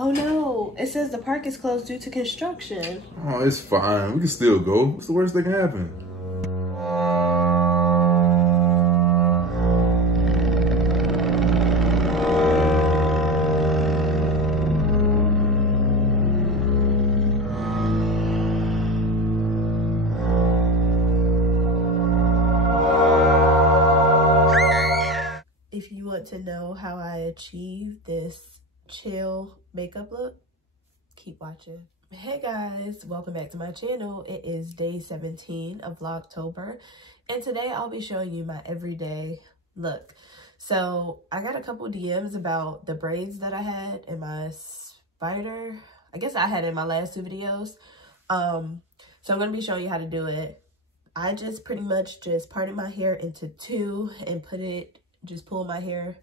Oh no, it says the park is closed due to construction. Oh, it's fine. We can still go. What's the worst that can happen? If you want to know how I achieved this chill makeup look, keep watching. Hey guys, welcome back to my channel. It is day 17 of Vlogtober, and today I'll be showing you my everyday look. So I got a couple DMs about the braids that I had in my spider. I guess I had in my last two videos. So I'm going to be showing you how to do it. I just pretty much just parted my hair into two and just pull my hair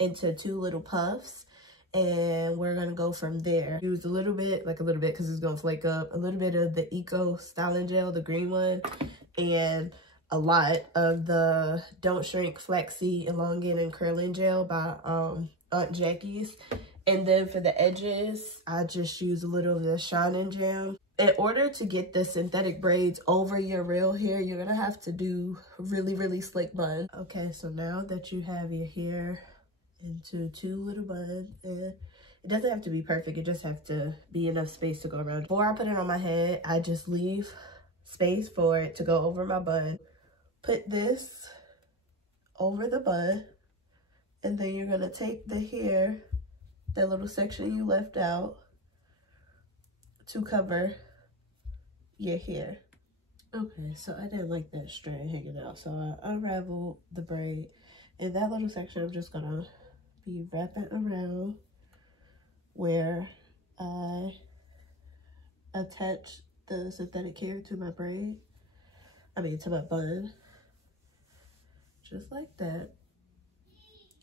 into two little puffs, and we're gonna go from there. Use a little bit because it's gonna flake up, a little bit of the Eco Styling Gel, the green one, and a lot of the Don't Shrink Flexi Elongating Curling Gel by Aunt Jackie's. And then for the edges, I just use a little of the Shine Jam. In order to get the synthetic braids over your real hair, you're gonna have to do really slick buns. Okay, so now that you have your hair into two little buns, and it doesn't have to be perfect, it just has to be enough space to go around. Before I put it on my head, I just leave space for it to go over my bun. Put this over the bun, and then you're gonna take the hair, that little section you left out, to cover your hair. Okay, so I didn't like that strand hanging out, so I unraveled the braid, and that little section I'm just gonna be wrapping around where I attach the synthetic hair to my braid, to my bun, just like that.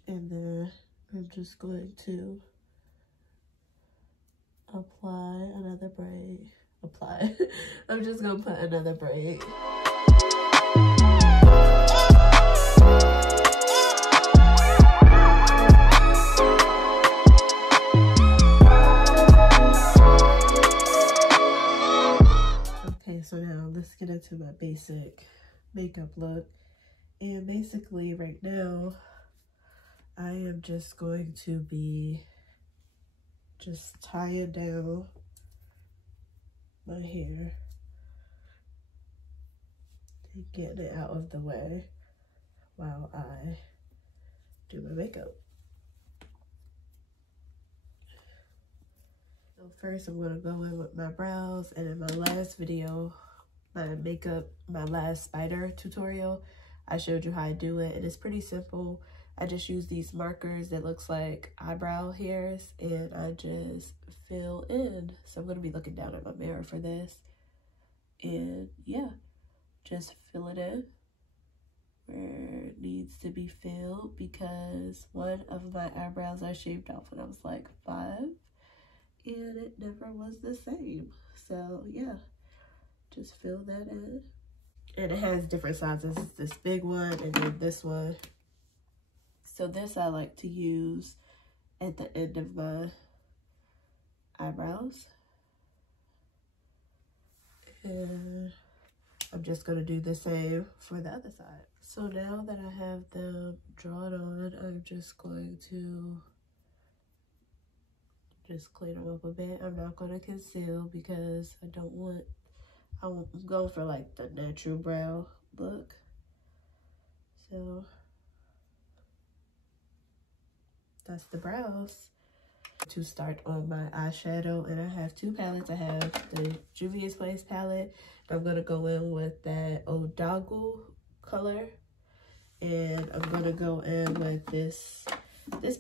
And then I'm just going to apply another braid. I'm just gonna put another braid. Okay, so now let's get into my basic makeup look. And basically right now, I am just going to be just tying down my hair and getting it out of the way while I do my makeup. So first I'm going to go in with my brows, and in my last video, my last spider tutorial, I showed you how I do it, and it's pretty simple. I just use these markers that looks like eyebrow hairs, and I just fill in. So I'm going to be looking down at my mirror for this. And yeah, just fill it in where it needs to be filled, because one of my eyebrows I shaved off when I was like 5, and it never was the same. So yeah, just fill that in. And it has different sizes. It's this big one and then this one. So this I like to use at the end of my eyebrows. And I'm just going to do the same for the other side. So now that I have them drawn on, I'm just going to just clean them up a bit. I'm not going to conceal because I'm going for like the natural brow look. So that's the brows. To start on my eyeshadow, and I have two palettes. I have the Juvia's Place palette. I'm gonna go in with that Odagu color, and I'm gonna go in with this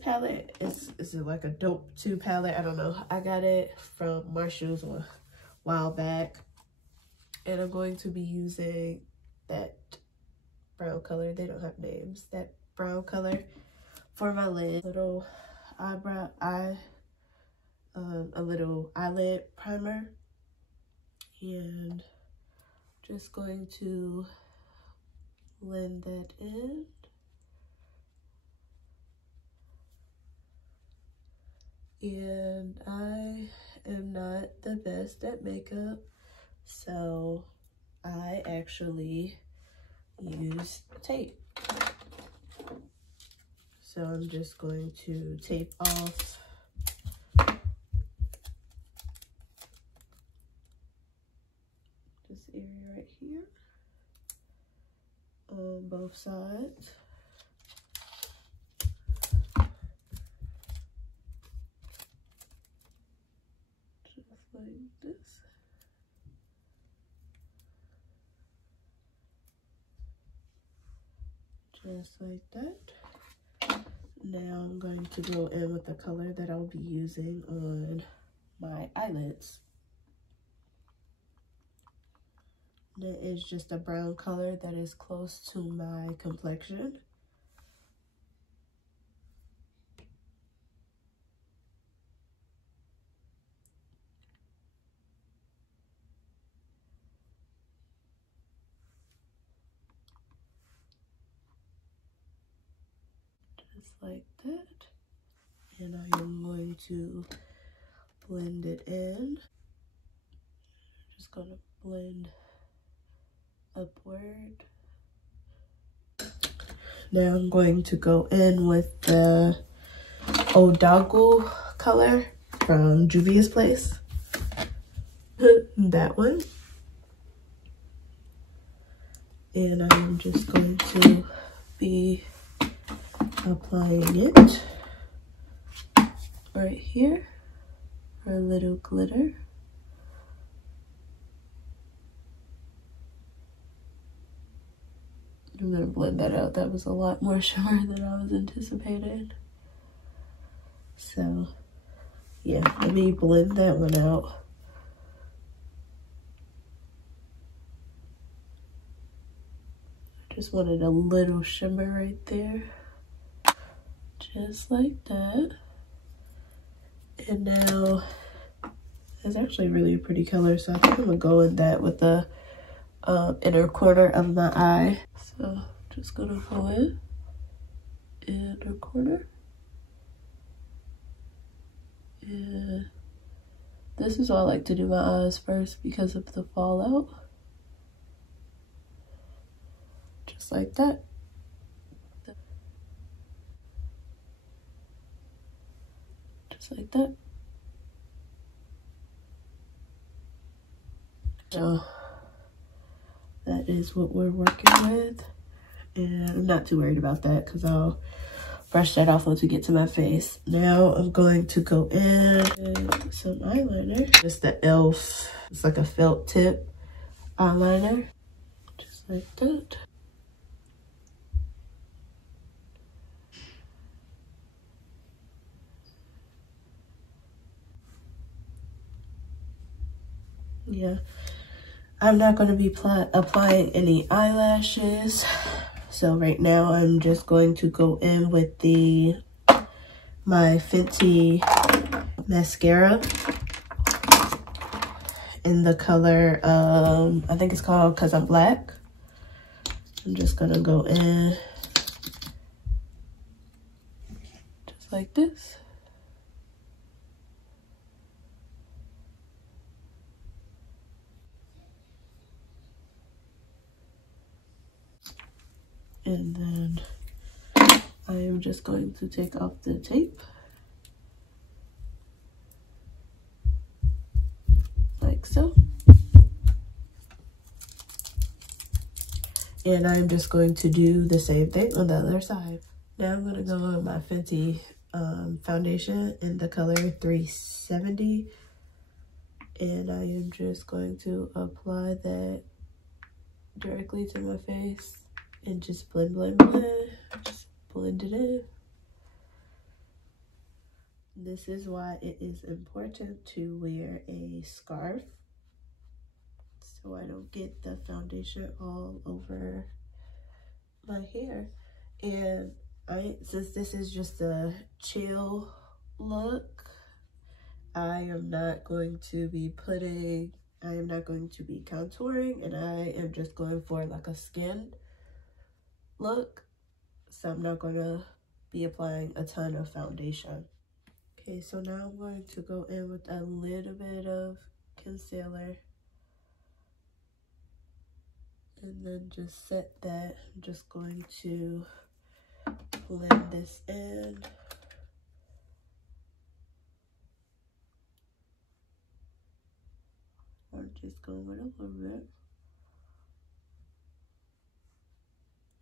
palette. It's like a Dope 2 palette. I don't know. I got it from Marshall's a while back, and I'm going to be using that brown color. They don't have names. That brown color for my lid. Little a little eyelid primer, and just going to blend that in. and I am not the best at makeup, so I actually use tape. So I'm just going to tape off this area right here on both sides. Just like this. Just like that. Now I'm going to go in with the color that I'll be using on my eyelids. That is just a brown color that is close to my complexion. Just like that. And I am going to blend it in. Just gonna blend upward. Now I'm going to go in with the Odagu color from Juvia's Place. That one. And I'm just going to be applying it right here for a little glitter. I'm gonna blend that out. That was a lot more shimmer than I was anticipating. So yeah, let me blend that one out. Just wanted a little shimmer right there. Just like that. And now, it's actually really a pretty color, so I think I'm gonna go in that with the inner corner of my eye. So just gonna go in inner corner. And this is why I like to do my eyes first because of the fallout. Just like that. Just like that. So that is what we're working with. And I'm not too worried about that because I'll brush that off once we get to my face. Now I'm going to go in with some eyeliner. Just the e.l.f. It's like a felt tip eyeliner. Just like that. Yeah, I'm not going to be applying any eyelashes. So right now I'm just going to go in with my Fenty mascara in the color, I think it's called Cause I'm Black. I'm just going to go in just like this. And then I am just going to take off the tape. Like so. And I'm just going to do the same thing on the other side. Now I'm going to go with my Fenty foundation in the color 370. And I am just going to apply that directly to my face. And just blend, blend, blend. Just blend it in. This is why it is important to wear a scarf, so I don't get the foundation all over my hair. And since this is just a chill look, I am not going to be contouring, and I am just going for like a skin look. So I'm not going to be applying a ton of foundation. Okay, so now I'm going to go in with a little bit of concealer. And then just set that. I'm just going to blend this in. Or just go with a little bit.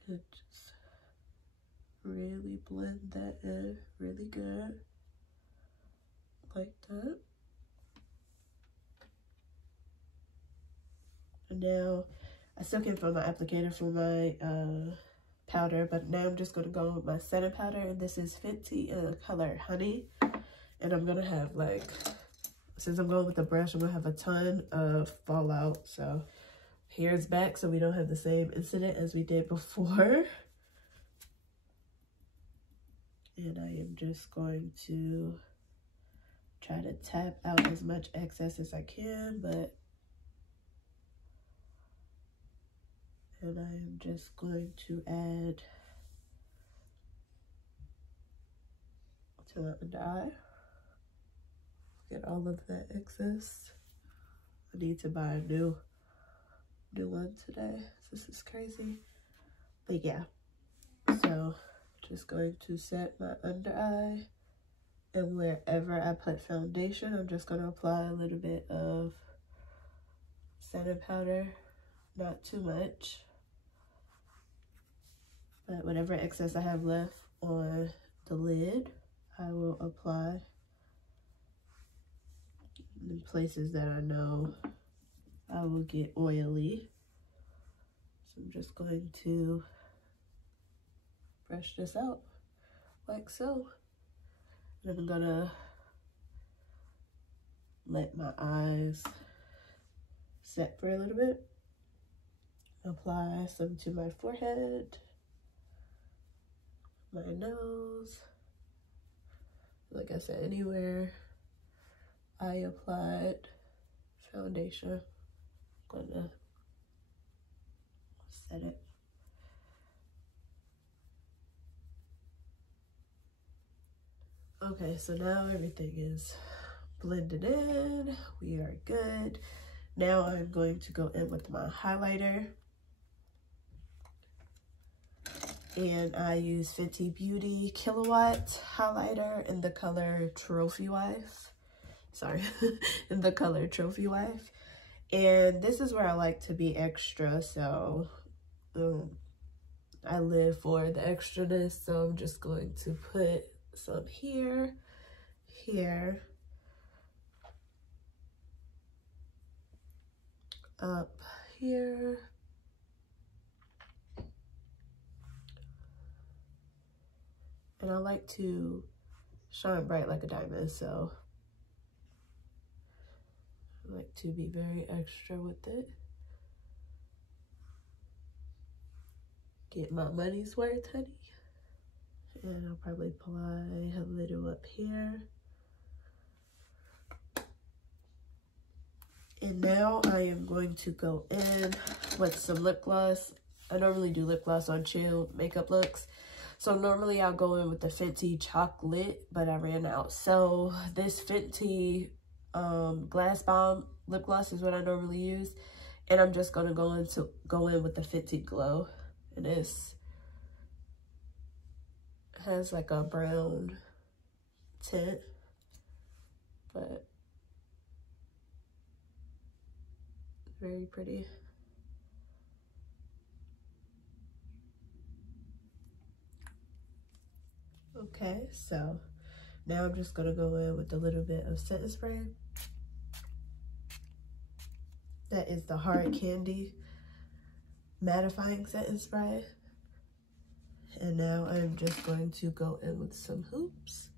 And just really blend that in really good. Like that. And now, I still can't find my applicator for my powder, but now I'm just going to go with my setting powder, and this is Fenty in the color Honey. And I'm going to have, like, since I'm going with the brush, I'm going to have a ton of fallout. So here's back so we don't have the same incident as we did before. And I am just going to try to tap out as much excess as I can, and I am just going to add to my under eye. Get all of that excess. I need to buy a new one today. This is crazy. But yeah, so just going to set my under eye, and wherever I put foundation, I'm just going to apply a little bit of setting powder, not too much. But whatever excess I have left on the lid, I will apply in places that I know I will get oily. So I'm just going to brush this out like so. And I'm gonna let my eyes set for a little bit. Apply some to my forehead, my nose, like I said, anywhere I applied foundation, I'm gonna set it. Okay, so now everything is blended in. We are good. Now I'm going to go in with my highlighter. And I use Fenty Beauty Killawatt highlighter in the color Trophy Wife. Sorry, in the color Trophy Wife. And this is where I like to be extra, so I live for the extraness. So I'm just going to put some here, here, up here, and I like to shine bright like a diamond, so I like to be very extra with it. Get my money's worth, honey. And I'll probably apply a little up here. And now I am going to go in with some lip gloss. I normally do lip gloss on chill makeup looks. So normally I'll go in with the Fenty Chocolate, but I ran out. So this Fenty Glass Bomb lip gloss is what I normally use. And I'm just gonna go in with the Fenty Glow. And this has like a brown tint, but very pretty. Okay, so now I'm just gonna go in with a little bit of setting spray. That is the Hard Candy mattifying setting spray. And now I'm just going to go in with some hoops.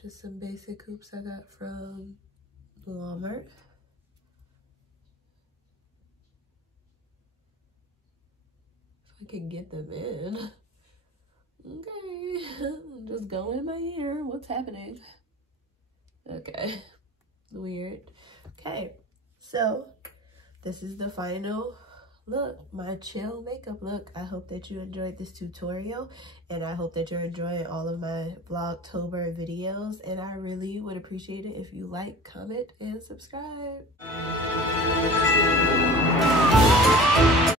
Just some basic hoops I got from Walmart. If I can get them in. Okay, just go in my ear. What's happening? Okay, weird. Okay, so this is the final look, my chill makeup look. I hope that you enjoyed this tutorial, and I hope that you're enjoying all of my Vlogtober videos, and I really would appreciate it if you like, comment, and subscribe.